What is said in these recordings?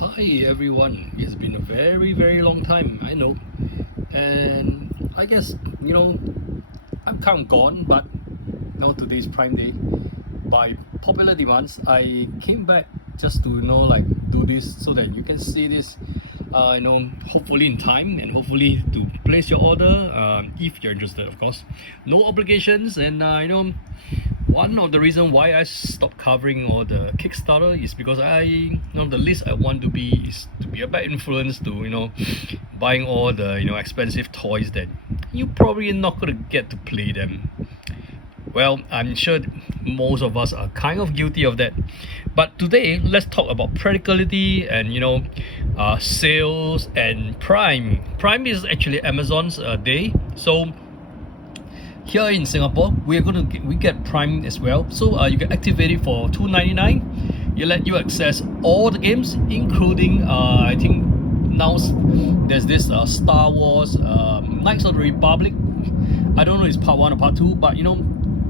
Hi everyone, it's been a very long time, I know, and I guess I'm kind of gone, but now today's Prime Day. By popular demands, I came back just to like do this so that you can see this, hopefully in time and hopefully to place your order if you're interested, of course. No obligations, and one of the reasons why I stopped covering all the Kickstarter is because the least I want to be is to be a bad influence to buying all the expensive toys that you probably not gonna get to play them. Well, I'm sure most of us are kind of guilty of that. But today, let's talk about practicality and sales and Prime. Prime is actually Amazon's day, so here in Singapore, we get Prime as well. So you can activate it for $2.99. You let you access all the games, including I think now there's this Star Wars Knights of the Republic. I don't know if it's part 1 or part 2, but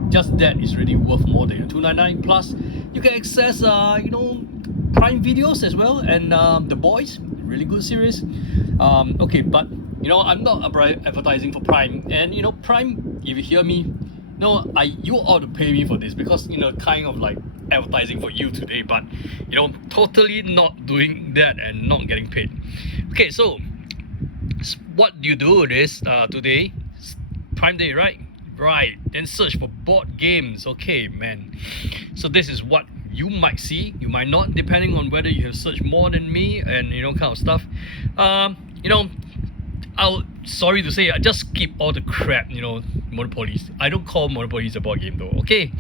just that is really worth more than $2.99. Plus, you can access Prime videos as well, and The Boys, really good series. Okay, but I'm not advertising for Prime, and Prime, if you hear me, you ought to pay me for this, because kind of like advertising for you today, but totally not doing that and not getting paid. Okay, so what you do is today, Prime Day, right? Right, then search for board games. Okay, man. So this is what you might see, you might not, depending on whether you have searched more than me and kind of stuff. I'll sorry to say, I just skip all the crap, monopolies. I don't call monopolies a board game though, okay?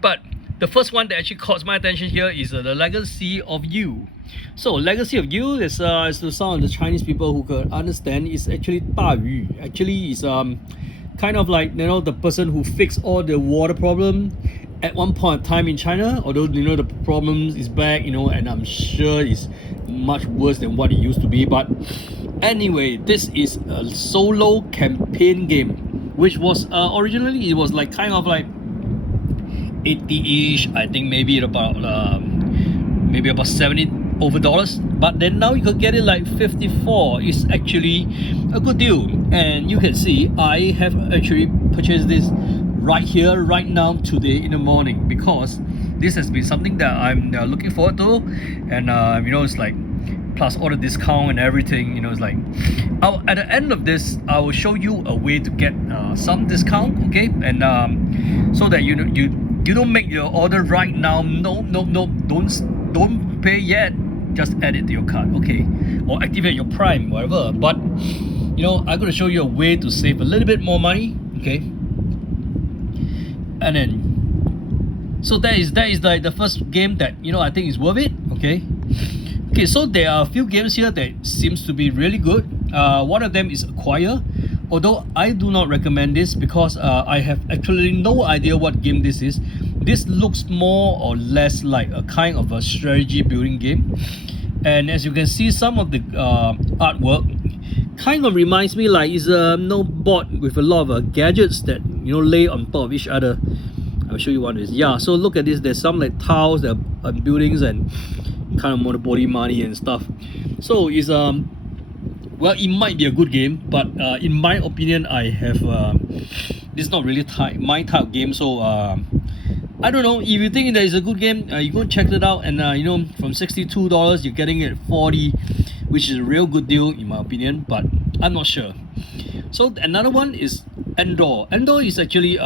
But the first one that actually caught my attention here is the Legacy of You. So Legacy of You is to some of the Chinese people who can understand, is actually 大鱼. Actually is kind of like the person who fixed all the water problem at one point in time in China, although the problem is back, and I'm sure it's much worse than what it used to be. But anyway, this is a solo campaign game, which was originally, it was like kind of like 80-ish, I think, maybe about 70 over dollars, but then now you could get it like 54. It's actually a good deal, and you can see I have actually purchased this right here, right now, today in the morning, because this has been something that I'm looking forward to, and it's like plus all the discount and everything. It's like at the end of this, I will show you a way to get some discount, okay, and so that you don't make your order right now. No, don't pay yet. Just add it to your cart, okay, or activate your Prime, whatever. But I'm going to show you a way to save a little bit more money, okay. And then, so that is like the first game that I think is worth it, okay. Okay, so there are a few games here that seems to be really good. One of them is Acquire, although I do not recommend this because I have actually no idea what game this is. This looks more or less like a kind of a strategy building game, and as you can see, some of the artwork kind of reminds me like it's a board with a lot of gadgets that lay on top of each other. I'll show you what it is. Yeah, so look at this. There's some like tiles, there are buildings, and kind of Monopoly money and stuff. So it's well, it might be a good game, but in my opinion, I have this is not really my type of game. So I don't know, if you think that is a good game, you go check it out, and from $62 you're getting it at 40, which is a real good deal in my opinion, but I'm not sure. So another one is Endor. Endor is actually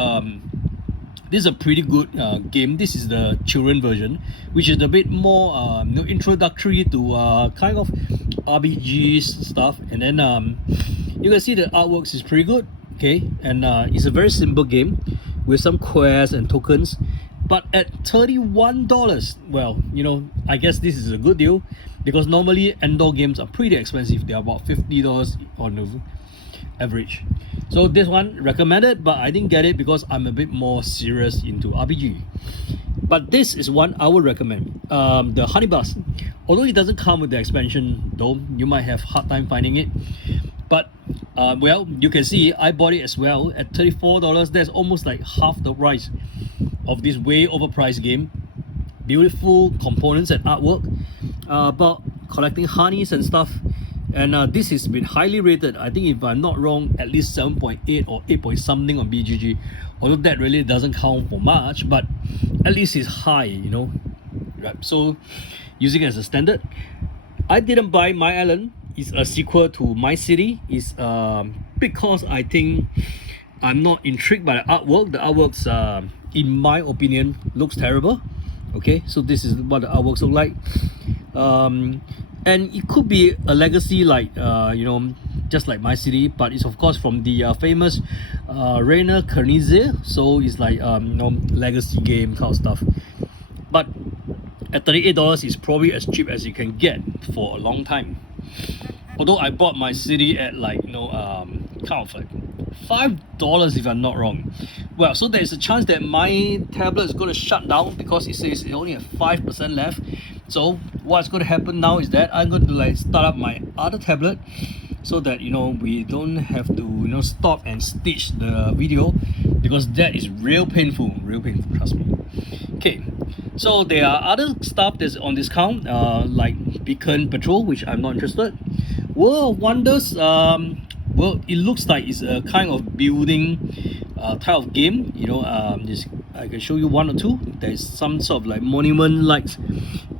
this is a pretty good game. This is the children version, which is a bit more introductory to kind of RPGs stuff. And then you can see the artworks is pretty good, okay, and it's a very simple game with some quests and tokens. But at $31, well, I guess this is a good deal, because normally Endor games are pretty expensive. They're about $50 on the average. So this one recommended, but I didn't get it because I'm a bit more serious into RPG. But this is one I would recommend. The Honey Bus, although it doesn't come with the expansion, though you might have hard time finding it. But well, you can see I bought it as well at $34. That's almost like half the price of this way overpriced game. Beautiful components and artwork. But collecting honeys and stuff. And this has been highly rated. I think if I'm not wrong, at least 7.8 or 8 point something on BGG. Although that really doesn't count for much, but at least it's high, you know. Right. So using it as a standard, I didn't buy My Island. It's a sequel to My City. It's because I think I'm not intrigued by the artwork. The artworks, in my opinion, looks terrible. Okay, so this is what the artworks look like. And it could be a legacy like you know, just like My City, but it's of course from the famous Rainer Knizia. So it's like you know, legacy game kind of stuff. But at $38, it's probably as cheap as you can get for a long time. Although I bought My City at like, you know, kind of like $5 if I'm not wrong. Well, so there's a chance that my tablet is going to shut down because it says it only has 5% left. So what's going to happen now is that I'm going to like start up my other tablet so that, you know, we don't have to, you know, stop and stitch the video, because that is real painful, trust me. Okay, so there are other stuff that's on discount, like Beacon Patrol, which I'm not interested. World of Wonders, well, it looks like it's a kind of building type of game, you know. I can show you one or two. There's some sort of like monument-like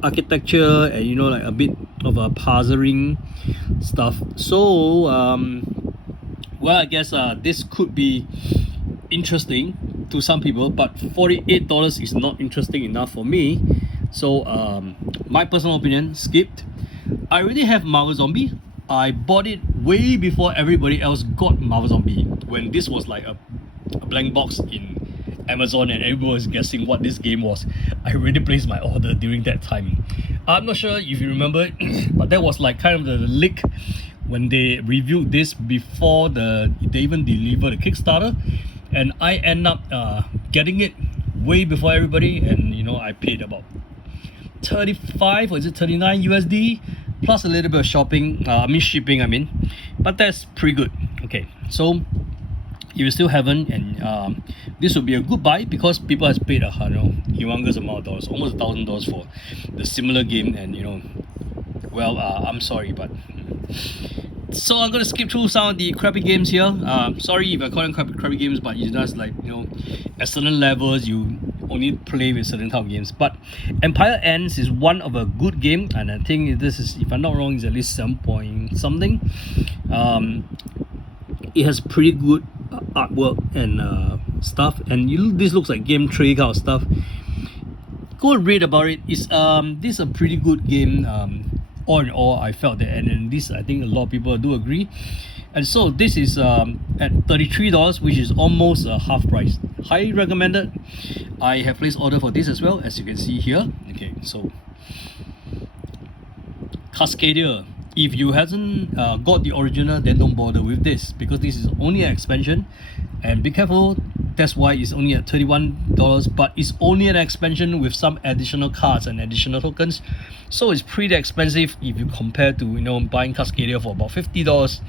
architecture, and, you know, like a bit of a puzzling stuff. So well, I guess this could be interesting to some people, but $48 is not interesting enough for me. So my personal opinion, skipped. I already have Marvel Zombie. I bought it way before everybody else got Marvel Zombie, when this was like a blank box in Amazon and everyone was guessing what this game was. I already placed my order during that time. I'm not sure if you remember it, but that was like kind of the leak when they reviewed this before they even delivered the Kickstarter, and I end up getting it way before everybody, and, you know, I paid about 35 or is it 39 USD plus a little bit of shipping, but that's pretty good. Okay, so if you still haven't, and this will be a good buy because people has paid a humongous amount of dollars, almost $1,000 for the similar game, and, you know, well, I'm sorry, but so I'm gonna skip through some of the crappy games here. Sorry if I call them crappy games, but it's just like, you know, at certain levels you only play with certain type of games. But Empire Ends is one of a good game, and I think this is, if I'm not wrong, is at least 7 point something. It has pretty good artwork and stuff, and this looks like game tray kind of stuff. Go and read about it. It's this is a pretty good game. All in all, I felt that, and this, I think a lot of people do agree. And so this is at $33, which is almost half price. Highly recommended. I have placed order for this as well, as you can see here. Okay, so Cascadia. If you hasn't got the original, then don't bother with this, because this is only an expansion, and be careful, that's why it's only at $31, but it's only an expansion with some additional cards and additional tokens, so it's pretty expensive if you compare to, you know, buying Cascadia for about $50.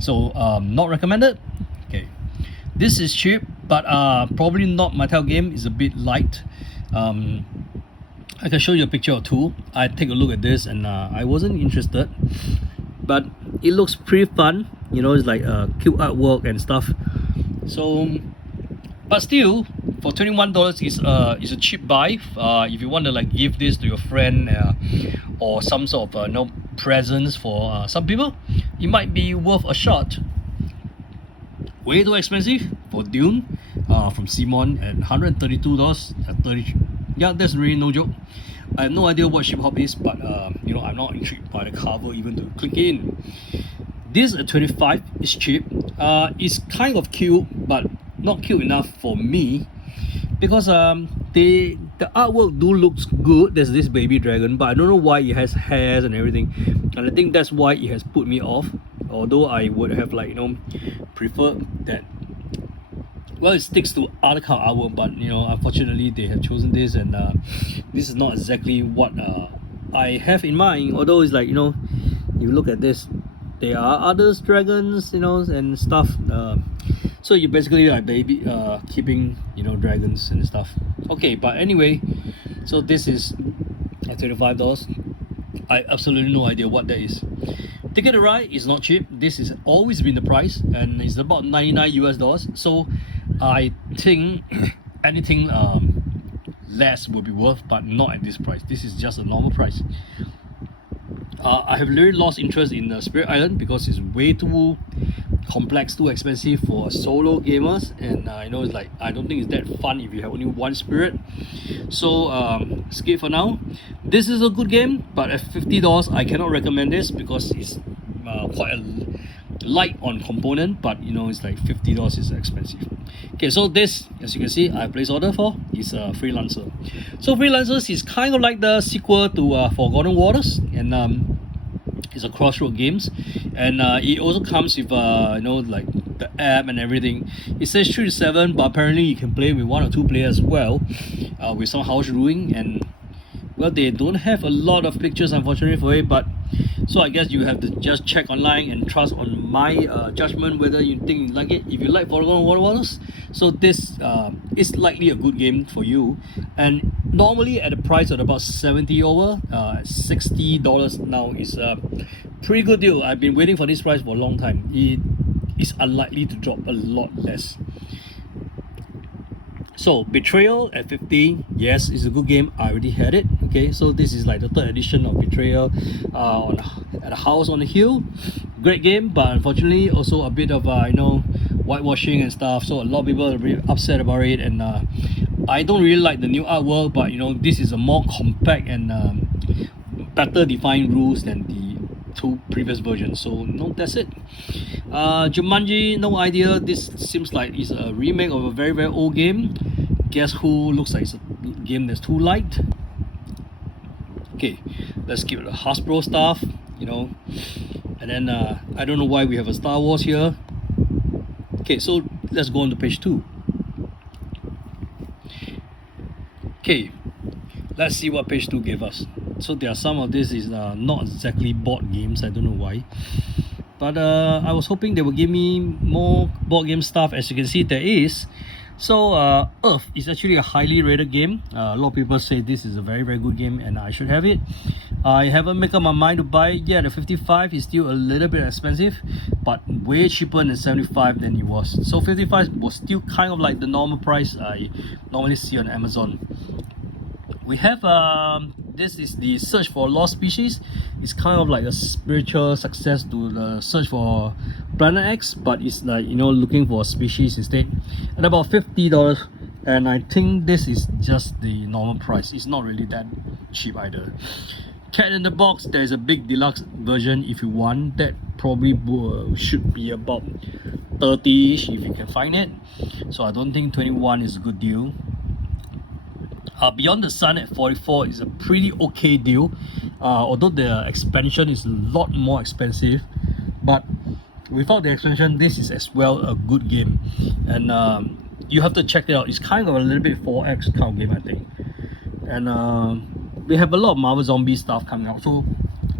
So not recommended. Okay, this is cheap, but probably not my type of game. It's a bit light. I can show you a picture or two. I take a look at this, and I wasn't interested, but it looks pretty fun. You know, it's like cute artwork and stuff. So, but still, for $21 is a cheap buy. If you want to like give this to your friend or some sort of no presents for some people, it might be worth a shot. Way too expensive for Dune from Simon at $132 at 30. Yeah, that's really no joke. I have no idea what Ship Hop is, but you know, I'm not intrigued by the cover even to click in. This at 25 is cheap. It's kind of cute, but not cute enough for me, because the artwork do looks good. There's this baby dragon, but I don't know why it has hairs and everything, and I think that's why it has put me off. Although I would have, like, you know, preferred that. Well, it sticks to other kind of artwork, but, you know, unfortunately they have chosen this, and this is not exactly what I have in mind. Although it's like, you know, you look at this, there are other dragons, you know, and stuff. So you basically like baby keeping, you know, dragons and stuff. Okay, but anyway, so this is at $25. I absolutely no idea what that is. Ticket to Ride is not cheap. This has always been the price, and it's about 99 US dollars. So I think anything less will be worth, but not at this price. This is just a normal price. I have really lost interest in Spirit Island because it's way too complex, too expensive for solo gamers, and it's like I don't think it's that fun if you have only one spirit. So skip for now. This is a good game, but at $50 I cannot recommend this because it's quite a light on component, but it's like $50 is expensive. Okay, so this, as you can see, I placed order for is Freelancer. So Freelancers is kind of like the sequel to Forgotten Waters, and it's a Crossroad games, and it also comes with like the app and everything. It says 3 to 7, but apparently you can play with 1 or 2 players as well, with some house ruling. And well, they don't have a lot of pictures unfortunately for it, but so I guess you have to just check online and trust on my judgment whether you think you like it. If you like Forgotten Waters, so this is likely a good game for you. And normally at a price of about 70 over, $60 now is a pretty good deal. I've been waiting for this price for a long time. It is unlikely to drop a lot less. So Betrayal at 50, yes, it's a good game. I already had it. Okay, so this is like the 3rd edition of Betrayal at a house on the hill. Great game, but unfortunately also a bit of whitewashing and stuff. So a lot of people are really upset about it, and I don't really like the new artwork. But this is a more compact and better defined rules than the 2 previous versions. So that's it. Jumanji, no idea. This seems like it's a remake of a very very old game. Guess Who looks like it's a game that's too light. Okay, let's keep the Hasbro stuff, and then I don't know why we have a Star Wars here. Okay, so let's go on to page 2. Okay, let's see what page 2 gave us. So there are some of this is not exactly board games. I don't know why, but I was hoping they would give me more board game stuff. As you can see, there is. So Earth is actually a highly rated game. A lot of people say this is a very very good game and I should have it. I haven't made up my mind to buy it yet. The 55 is still a little bit expensive, but way cheaper than 75 than it was. So 55 was still kind of like the normal price I normally see on Amazon. We have this is the Search for Lost Species. It's kind of like a spiritual success to the Search for Planet X, but it's like looking for a species instead, at about $50. And I think this is just the normal price. It's not really that cheap either. Cat in the Box, there's a big deluxe version if you want. That probably should be about 30ish if you can find it. So I don't think 21 is a good deal. Beyond the Sun at 44 is a pretty okay deal, although the expansion is a lot more expensive, but without the expansion this is as well a good game, and you have to check it out. It's kind of a little bit 4X kind of game I think, and we have a lot of Marvel Zombie stuff coming out, so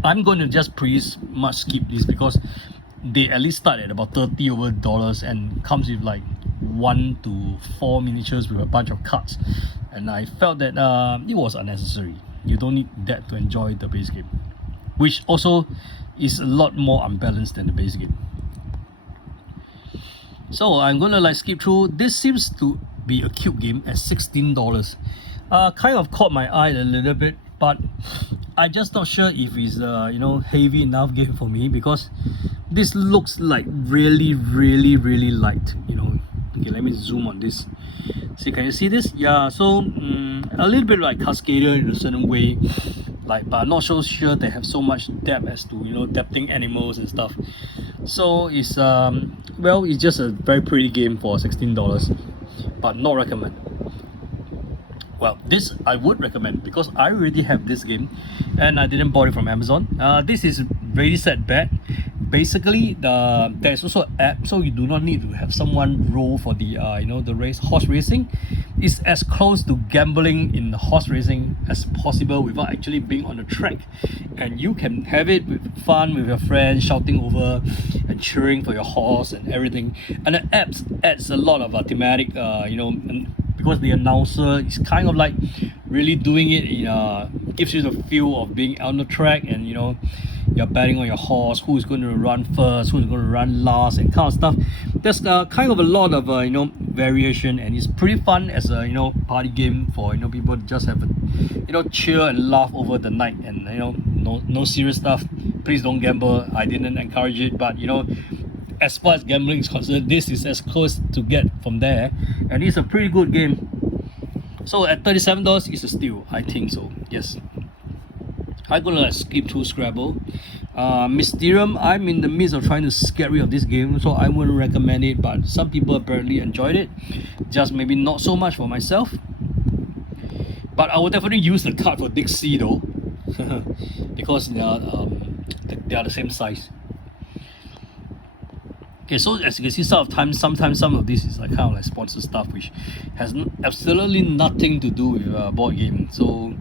I'm going to just pretty much skip this because they at least start at about $30 over and comes with like 1 to 4 miniatures with a bunch of cards, and I felt that it was unnecessary. You don't need that to enjoy the base game, which also is a lot more unbalanced than the base game. So I'm gonna like skip through. This seems to be a cute game at $16. Kind of caught my eye a little bit, but I'm just not sure if it's heavy enough game for me, because this looks like really light. Okay, let me zoom on this. See, can you see this? Yeah, so a little bit like Cascadia in a certain way, but I'm not so sure they have so much depth as to depthing animals and stuff. So it's it's just a very pretty game for $16, but not recommend. Well, this I would recommend because I already have this game and I didn't buy it from Amazon. This is Ready Set Bet. Basically, there's also an app, so you do not need to have someone roll for the the horse racing. It's as close to gambling in horse racing as possible without actually being on the track, and you can have it with fun with your friends, shouting over and cheering for your horse and everything. And the app adds a lot of thematic, because the announcer is kind of like really doing it in gives you the feel of being on the track, and you know, you're betting on your horse, who's going to run first, who's going to run last, and kind of stuff. There's kind of a lot of you know, variation, and it's pretty fun as a, you know, party game for, you know, people to just have a, you know, cheer and laugh over the night, and you know, no serious stuff. Please don't gamble. I didn't encourage it, but you know, as far as gambling is concerned, this is as close to get from there, and it's a pretty good game. So at $37, it's a steal, I think so. Yes, I'm gonna skip through Scrabble. Mysterium, I'm in the midst of trying to get rid of this game, so I wouldn't recommend it, but some people apparently enjoyed it, just maybe not so much for myself. But I will definitely use the card for Dixie though, because they are the same size. Okay, so as you can see, sometimes some of this is like kind of like sponsored stuff, which has absolutely nothing to do with board game. So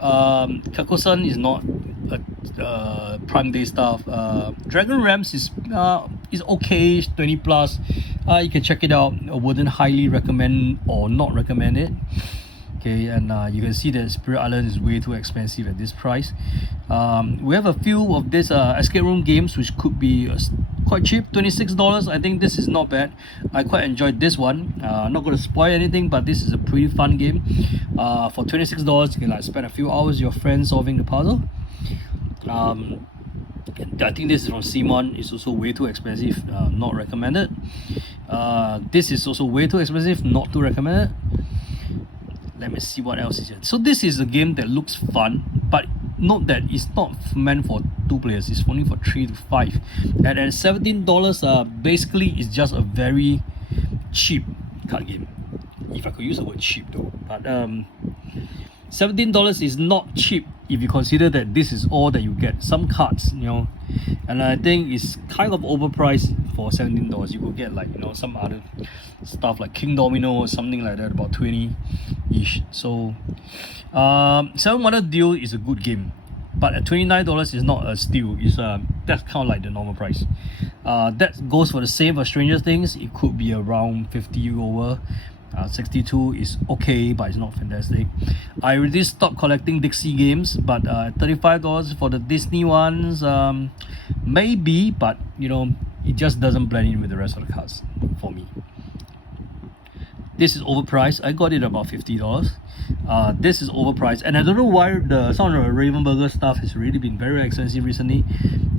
Kakosan is not Prime Day stuff. Dragon Rams is okay, 20 plus. You can check it out. I wouldn't highly recommend or not recommend it. Okay, and you can see that Spirit Island is way too expensive at this price. We have a few of these escape room games which could be quite cheap, $26. I think this is not bad. I quite enjoyed this one. I'm not going to spoil anything, but this is a pretty fun game. For $26, you can like spend a few hours with your friends solving the puzzle. I think this is from Simon. It's also way too expensive, not recommended. This is also way too expensive, not too recommended. Let me see what else is here. So this is a game that looks fun, but note that it's not meant for 2 players. It's only for 3 to 5. And at $17, basically it's just a very cheap card game. If I could use the word cheap though. But $17 is not cheap if you consider that this is all that you get. Some cards, you know, and I think it's kind of overpriced for $17. You could get like, you know, some other stuff like King Domino or something like that, about 20-ish. So Seven Wonder Deal is a good game, but at $29 is not a steal. It's that's kind of like the normal price. That goes for the same for Stranger Things. It could be around 50 over. 62 is okay, but it's not fantastic. I already stopped collecting Dixie games, but $35 for the Disney ones, maybe, but you know, it just doesn't blend in with the rest of the cards for me. This is overpriced. I got it about $50. This is overpriced, and I don't know why some of the Ravenburger stuff has really been very expensive recently,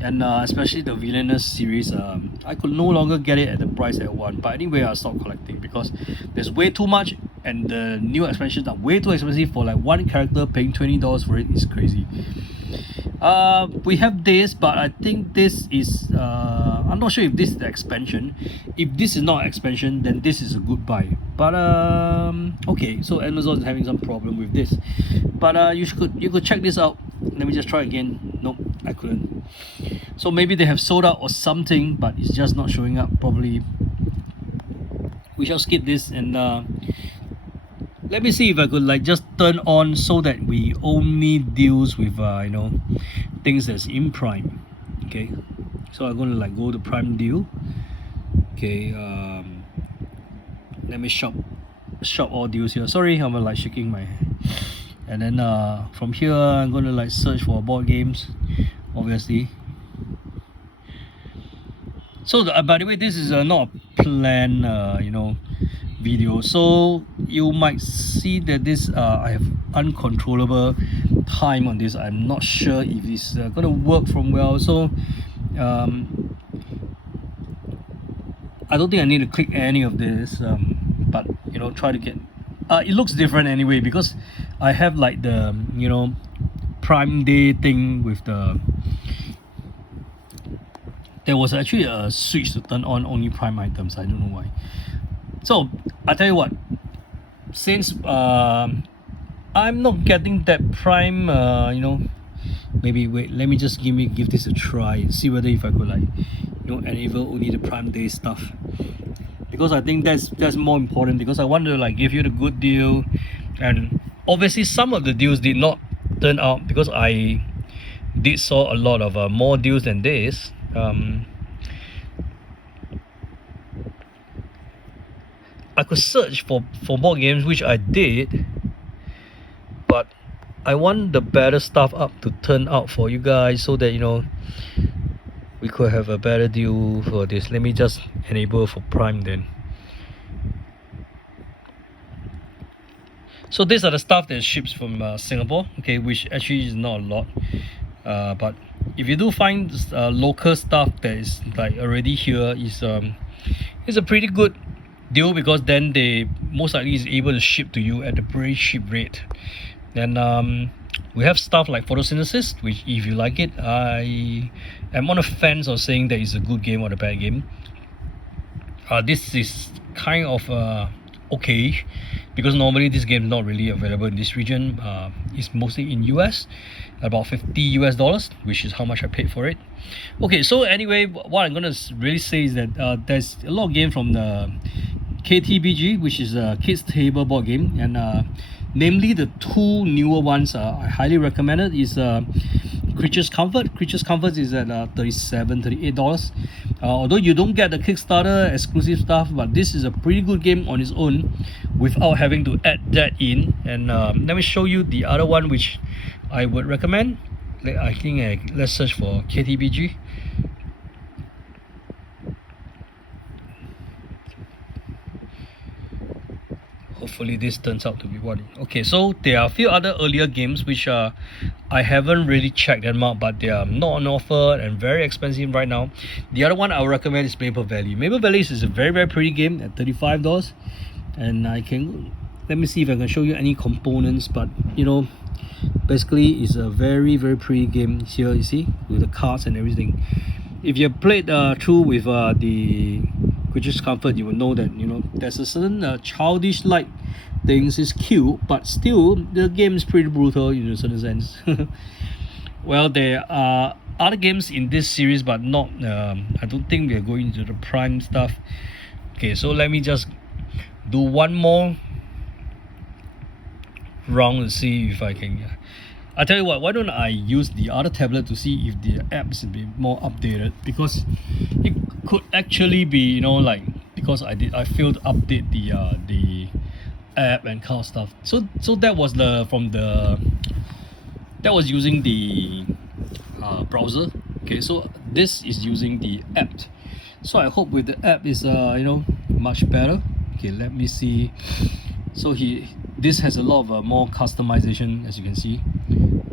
and especially the Villainous series. I could no longer get it at the price I want, but anyway, I stopped collecting because there's way too much, and the new expansions are way too expensive. For like one character, paying $20 for it is crazy. We have this, but I think this is I'm not sure if this is the expansion. If this is not expansion, then this is a good buy. But okay, so Amazon is having some problem with this, but you could check this out. Let me just try again. Nope, I couldn't. So maybe they have sold out or something, but it's just not showing up properly. We shall skip this, and let me see if I could like just turn on so that we only deals with you know, things that's in Prime. Okay, so I'm gonna like go to Prime deal. Okay, let me shop all deals here. Sorry, I'm like shaking my hand. And then from here I'm gonna like search for board games, obviously. So by the way, this is not a planned you know, video, so you might see that this I have uncontrollable time on this. I'm not sure if it's gonna work from well, so I don't think I need to click any of this, but you know, try to get it looks different anyway, because I have like the, you know, Prime Day thing with the, there was actually a switch to turn on only Prime items. I don't know why. So I tell you what, since I'm not getting that Prime, you know, maybe wait, let me just give this a try, see whether if I could like, you know, enable only the Prime Day stuff, because I think that's more important, because I want to like give you the good deal. And obviously some of the deals did not turn out, because I did saw a lot of more deals than this. I could search for board games, which I did, I want the better stuff up to turn out for you guys, so that we could have a better deal for this. Let me just enable for Prime then. So these are the stuff that ships from Singapore, okay, which actually is not a lot, but if you do find local stuff that is like already here, is it's a pretty good deal, because then they most likely is able to ship to you at a pretty cheap rate. And we have stuff like photosynthesis, which if you like it, I am not a fan of saying that it's a good game or a bad game. This is kind of okay, because normally this game is not really available in this region. It's mostly in US, about $50 US, which is how much I paid for it. Okay, so anyway, what I'm gonna really say is that there's a lot of games from the KTBG, which is a kids table board game, and namely the two newer ones I highly recommend it is Creatures Comfort. Creatures Comfort is at $38. Although you don't get the Kickstarter exclusive stuff, but this is a pretty good game on its own without having to add that in. And let me show you the other one which I would recommend. I think let's search for KTBG. Hopefully this turns out to be one. Okay, so there are a few other earlier games which I haven't really checked them out, but they are not on offer and very expensive right now. The other one I would recommend is Maple Valley. Maple Valley is a very, very pretty game at $35, and let me see if I can show you any components, but basically it's a very, very pretty game here, you see, with the cards and everything. If you played through with the Creatures Comfort, you will know that there's a certain childish like things is cute, but still the game is pretty brutal in a certain sense. Well, there are other games in this series, but not I don't think we are going into the Prime stuff. Okay, so let me just do one more round to see if I can I tell you what, why don't I use the other tablet to see if the apps will be more updated, because it could actually be because I failed to update the app and kind of stuff. So that was using the browser. Okay, so this is using the app. So I hope with the app is much better. Okay, let me see. So this has a lot of more customization, as you can see,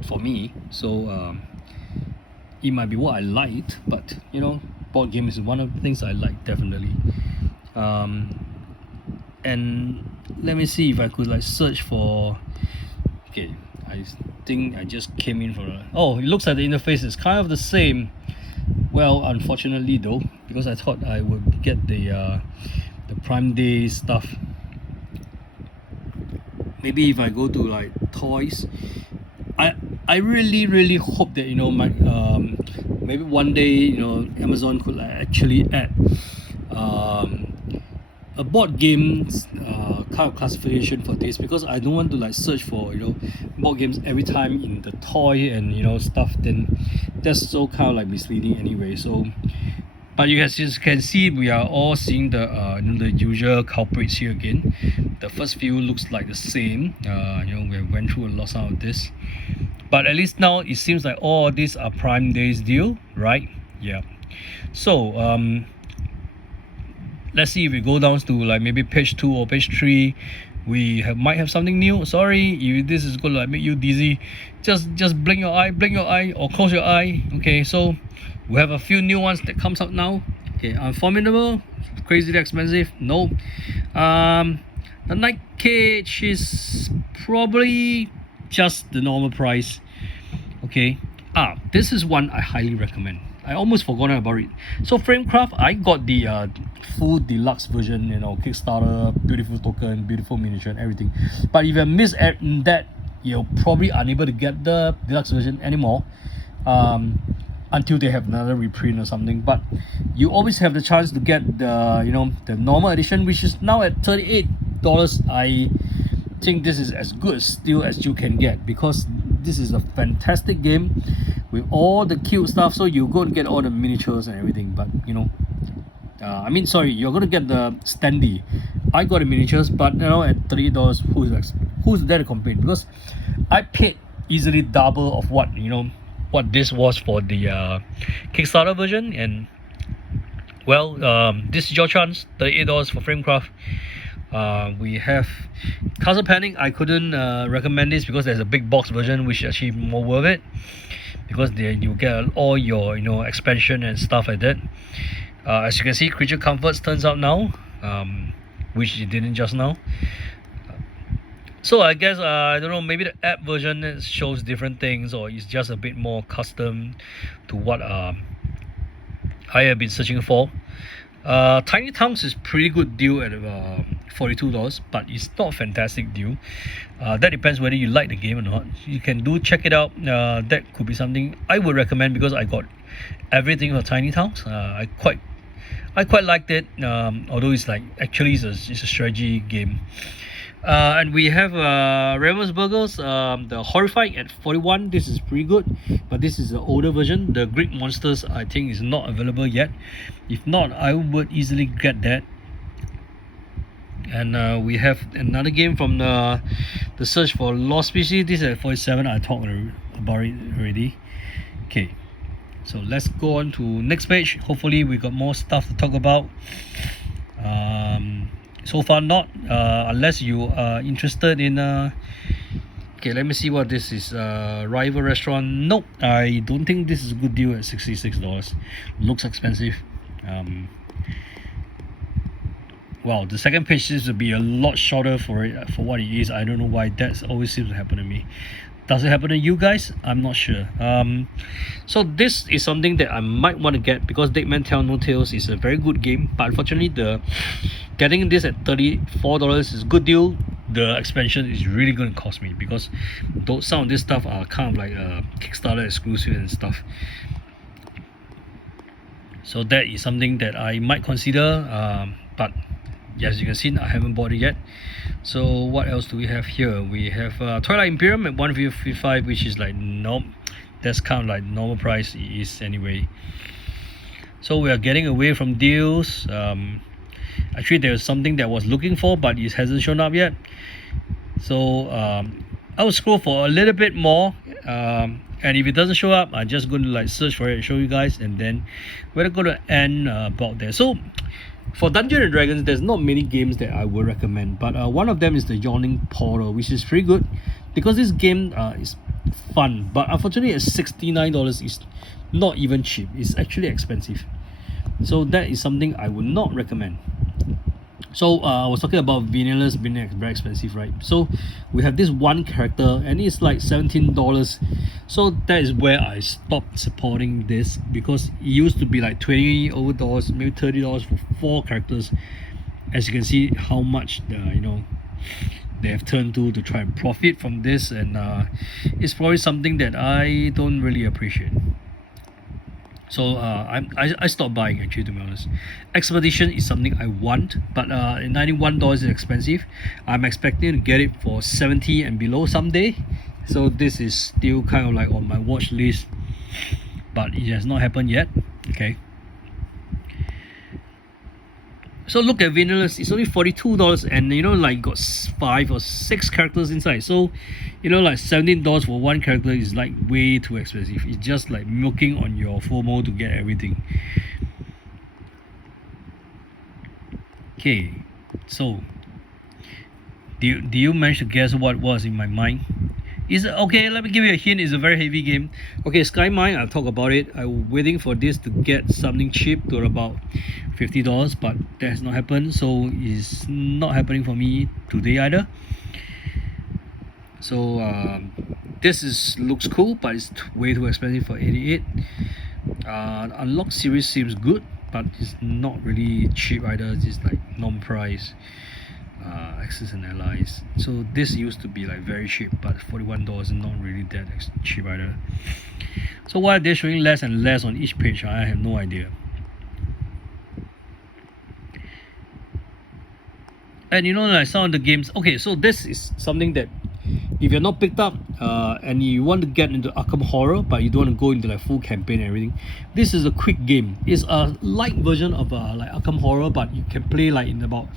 for me. So it might be what I liked, but board game is one of the things I like, definitely. And let me see if I could search for. Okay, I think I just came in for it looks like the interface is kind of the same. Well, unfortunately though, because I thought I would get the Prime Day stuff. Maybe if I go to toys, I really hope that my maybe one day Amazon could actually add a board games kind of classification for this, because I don't want to search for board games every time in the toy and stuff. Then that's so kind of misleading anyway. So but you guys just can see we are all seeing the the usual culprits here again. The first few looks like the same. We went through a lot of this, but at least now it seems like all these are Prime Days deal, right? Yeah. So let's see if we go down to maybe page 2 or page 3. We might have something new. Sorry if this is going to make you dizzy. Just blink your eye or close your eye. Okay, so we have a few new ones that comes out now. Okay, Unformidable, crazily expensive. No. The Night Cage is probably just the normal price. Okay. This is one I highly recommend. I almost forgotten about it. So Framecraft, I got the full deluxe version, Kickstarter, beautiful token, beautiful miniature and everything. But if you miss that, you're probably unable to get the deluxe version anymore until they have another reprint or something. But you always have the chance to get the the normal edition, which is now at $38. I think this is as good a steal as you can get, because this is a fantastic game with all the cute stuff. So you're going to get all the miniatures and everything, but I mean, sorry, you're going to get the standee. I got the miniatures, but at $38, who's there to complain? Because I paid easily double of what what this was for the Kickstarter version. And well, this is your chance. $38 for Framecraft. We have Castle Panic. I couldn't recommend this because there's a big box version which is actually more worth it, because there you get all your expansion and stuff like that. As you can see, Creature Comforts turns out now, which it didn't just now. So I guess I don't know, maybe the app version shows different things, or it's just a bit more custom to what I have been searching for. Tiny Towns is pretty good deal at $42, but it's not a fantastic deal. That depends whether you like the game or not. You can check it out. That could be something I would recommend, because I got everything for Tiny Towns. I quite liked it, although it's like actually it's a strategy game. And we have Ravensburgers, the Horrifying at 41. This is pretty good, but this is the older version. The Greek Monsters I think is not available yet. If not, I would easily get that. And we have another game from the Search for Lost Species. This is at 47. I talked about it already. Okay, so let's go on to next page. Hopefully we got more stuff to talk about. So far not, unless you are interested in okay, let me see what this is. Rival Restaurant. Nope, I don't think this is a good deal at $66. Looks expensive. Wow, the second page seems to be a lot shorter for what it is. I don't know why that always seems to happen to me. Does it happen to you guys? I'm not sure. So this is something that I might want to get, because Dead Man Tell No Tales is a very good game, but unfortunately getting this at $34 is a good deal. The expansion is really going to cost me, because some of this stuff are kind of like Kickstarter exclusive and stuff. So that is something that I might consider, but as you can see, I haven't bought it yet. So what else do we have here? We have Twilight Imperium at $155, which is like, nope, that's kind of like normal price it is anyway. So we are getting away from deals. Actually, there's something that I was looking for, but it hasn't shown up yet. So I will scroll for a little bit more, and if it doesn't show up, I'm just going to like search for it and show you guys, and then we're going to end about there. So for Dungeons and Dragons, there's not many games that I would recommend, but one of them is the Yawning Portal, which is pretty good, because this game is fun, but unfortunately at $69 is not even cheap. It's actually expensive. So that is something I would not recommend. So I was talking about Vanillas being very expensive, right? So we have this one character and it's like $17. So that is where I stopped supporting this, because it used to be like $20 over, maybe $30 for 4 characters. As you can see how much they have turned to try and profit from this, and it's probably something that I don't really appreciate. So I stopped buying, actually, to be honest. Expedition is something I want, but $91 is expensive. I'm expecting to get it for $70 and below someday. So this is still kind of like on my watch list, but it has not happened yet. Okay. So look at Vanillas, it's only $42, and like got 5 or 6 characters inside. So like $17 for one character is like way too expensive. It's just like milking on your FOMO to get everything. Okay, so do you manage to guess what was in my mind? Okay, let me give you a hint. It's a very heavy game. Okay, Sky Mine, I'll talk about it. I'm waiting for this to get something cheap to about $50, but that has not happened, so it's not happening for me today either. So this looks cool, but it's way too expensive for $88. Unlock series seems good, but it's not really cheap either. It's like non-price. Axis and Allies. So this used to be like very cheap, but $41 is not really that cheap either. So why are they showing less and less on each page? I have no idea. And like some of the games, okay, so this is something that if you're not picked up and you want to get into Arkham Horror but you don't want to go into like full campaign and everything, this is a quick game. It's a light version of like Arkham Horror, but you can play like in about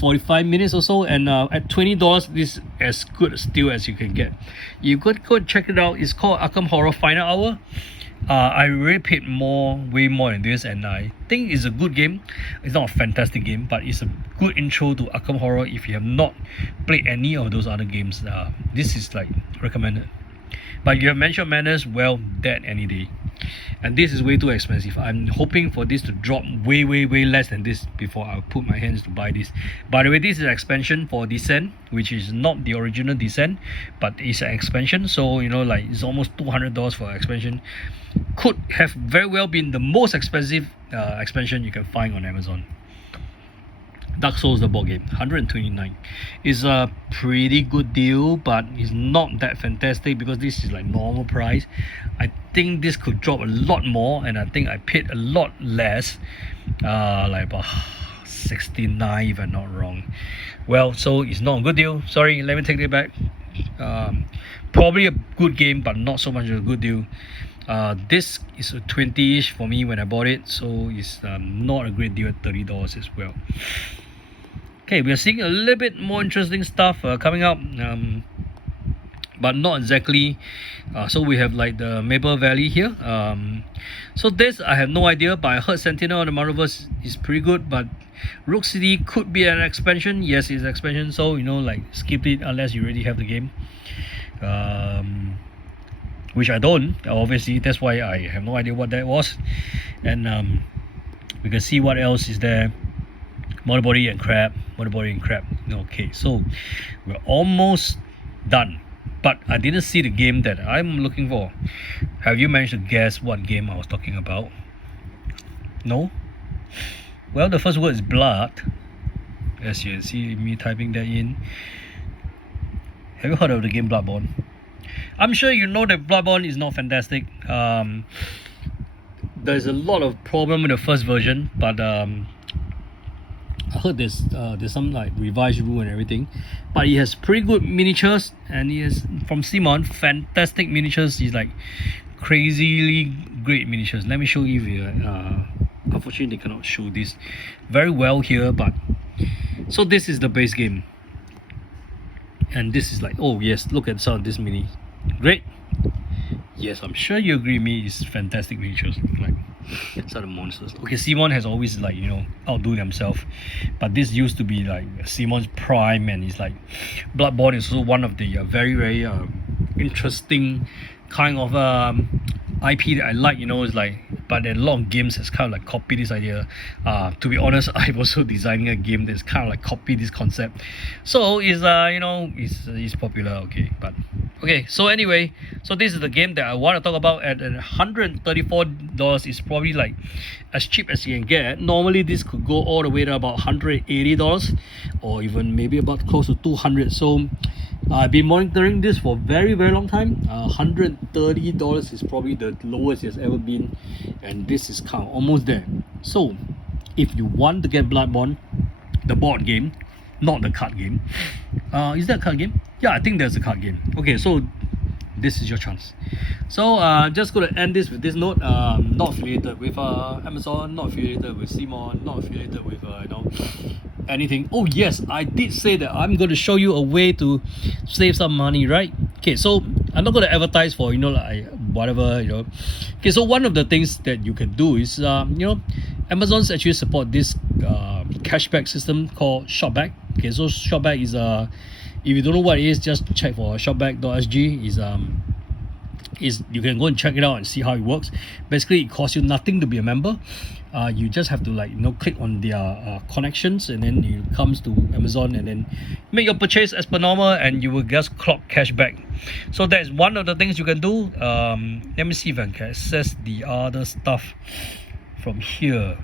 45 minutes or so, and at $20 this is as good a steal as you can get. You could go and check it out. It's called Arkham Horror Final Hour. I really paid way more than this, and I think it's a good game. It's not a fantastic game, but it's a good intro to Arkham Horror. If you have not played any of those other games, this is like recommended. But you have mentioned Manners, well, that any day. And this is way too expensive. I'm hoping for this to drop way less than this before I put my hands to buy this. By the way, this is an expansion for Descent, which is not the original Descent, but it's an expansion. So you know, like it's almost $200 for an expansion. Could have very well been the most expensive expansion you can find on Amazon. Dark Souls, the board game, $129 is a pretty good deal, but it's not that fantastic because this is like normal price. I think this could drop a lot more, and I think I paid a lot less, like about $69 if I'm not wrong. Well, so it's not a good deal. Sorry, let me take it back. Probably a good game, but not so much of a good deal. This is a 20-ish for me when I bought it, so it's not a great deal at $30 as well. Okay, we are seeing a little bit more interesting stuff coming up, but not exactly. So we have like the Maple Valley here. So this I have no idea, but I heard Sentinel on the Marvelverse is pretty good, but Rogue City could be an expansion. Yes, it's an expansion, so you know, like skip it unless you already have the game. Which I don't, obviously. That's why I have no idea what that was. And we can see what else is there. Mother Body and Crab. Okay, so we're almost done, but I didn't see the game that I'm looking for. Have you managed to guess what game I was talking about? No? Well, the first word is blood, as you can see me typing that in. Have you heard of the game Bloodborne? I'm sure you know that Bloodborne is not fantastic. There's a lot of problem with the first version, but I heard there's some like revised rule and everything, but he has pretty good miniatures, and he has from Simon fantastic miniatures. He's like crazily great miniatures. Let me show you here. Unfortunately, they cannot show this very well here, but so this is the base game, and this is like, oh yes, look at some of this mini, great. Yes, I'm sure you agree with me. It's fantastic miniatures. Like some of the monsters. Okay, Simon has always like, you know, outdo themselves, but this used to be like Simon's prime, and it's like Bloodborne is also one of the very interesting kind of IP that I like. You know, it's like, but a lot of games has kind of like copied this idea. To be honest, I'm also designing a game that's kind of like copy this concept, so it's you know, it's popular. Okay, but okay, so anyway, so this is the game that I want to talk about. At $134 is probably like as cheap as you can get. Normally this could go all the way to about $180 or even maybe about close to $200. So I've been monitoring this for a very long time. $130 is probably the lowest it's ever been, and this is kind of almost there. So if you want to get Bloodborne, the board game, not the card game, is that a card game? Yeah, I think there's a card game. Okay, so this is your chance. So just going to end this with this note. Not affiliated with Amazon, not affiliated with Simon, not affiliated with you know, anything. Oh yes, I did say that I'm going to show you a way to save some money, right? Okay, so I'm not going to advertise for, you know, like whatever, you know. Okay, so one of the things that you can do is you know, Amazon's actually support this cashback system called Shopback. Okay, so Shopback is if you don't know what it is, just check for shopback.sg. Is you can go and check it out and see how it works. Basically, it costs you nothing to be a member. You just have to, like, you know, click on their connections, and then it comes to Amazon, and then make your purchase as per normal, and you will just clock cash back. So that's one of the things you can do. Let me see if I can access the other stuff from here.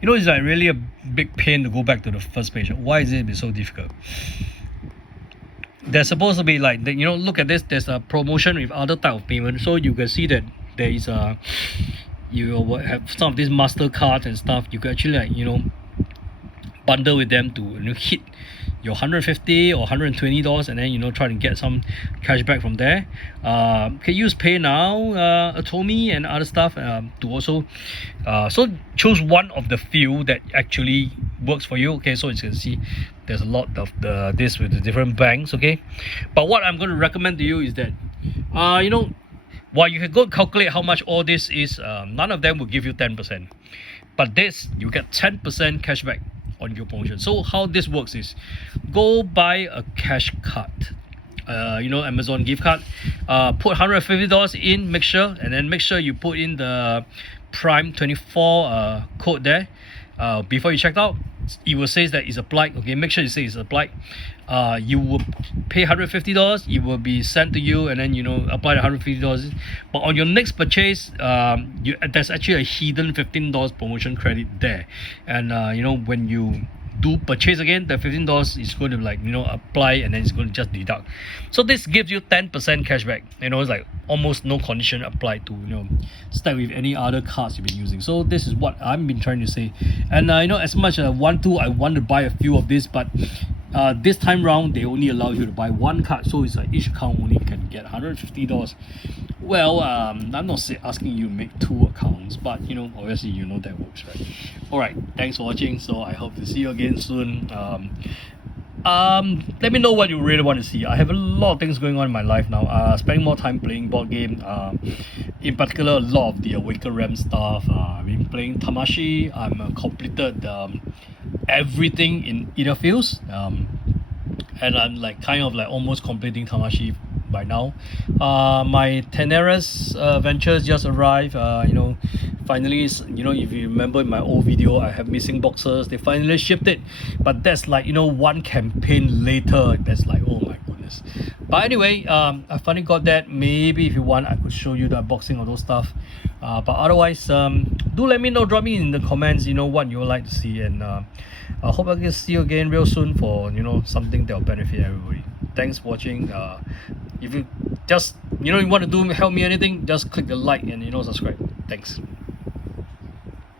You know, it's like really a big pain to go back to the first page. Why is it so difficult? There's supposed to be like, you know, look at this, there's a promotion with other type of payment, so you can see that there is a, you will have some of these MasterCards and stuff. You can actually, like, you know, bundle with them to hit your $150 or $120, and then try to get some cashback from there. Can use Pay Now, Atomi, and other stuff to also so choose one of the few that actually works for you. Okay, so as you can see, there's a lot of this with the different banks. Okay, but what I'm going to recommend to you is that while you can go calculate how much all this is, none of them will give you 10%, but this you get 10% cashback on your promotion. So how this works is, go buy a cash card, Amazon gift card, put $150 in, make sure you put in the Prime 24 code there. Before you check out, it will say that it's applied. Okay, make sure you say it's applied. You will pay $150, it will be sent to you, and then apply the $150. But on your next purchase, there's actually a hidden $15 promotion credit there, and when you do purchase again, the $15 is going to apply, and then it's going to just deduct. So this gives you 10% cashback. It's like almost no condition applied to stack with any other cards you've been using. So this is what I've been trying to say. And as much as I want to buy a few of this, but this time round they only allow you to buy one card, so it's like each account only can get $150. Well, I'm not asking you to make 2 accounts, but obviously that works, right? Alright, thanks for watching. So I hope to see you again soon. Let me know what you really want to see. I have a lot of things going on in my life now. Spending more time playing board game, in particular a lot of the Awaken Realm stuff. I've been playing Tamashi. I'm completed everything in Inner Fields, and I'm almost completing Tamashi by now. My Teneras ventures just arrived. Finally, if you remember in my old video, I have missing boxes. They finally shipped it, but that's one campaign later. That's oh my goodness. But anyway, I finally got that. Maybe if you want, I could show you the unboxing of those stuff. But otherwise, do let me know, drop me in the comments what you would like to see, and I hope I can see you again real soon for something that will benefit everybody. Thanks for watching. If you just you want to help me anything, just click the like and subscribe. Thanks.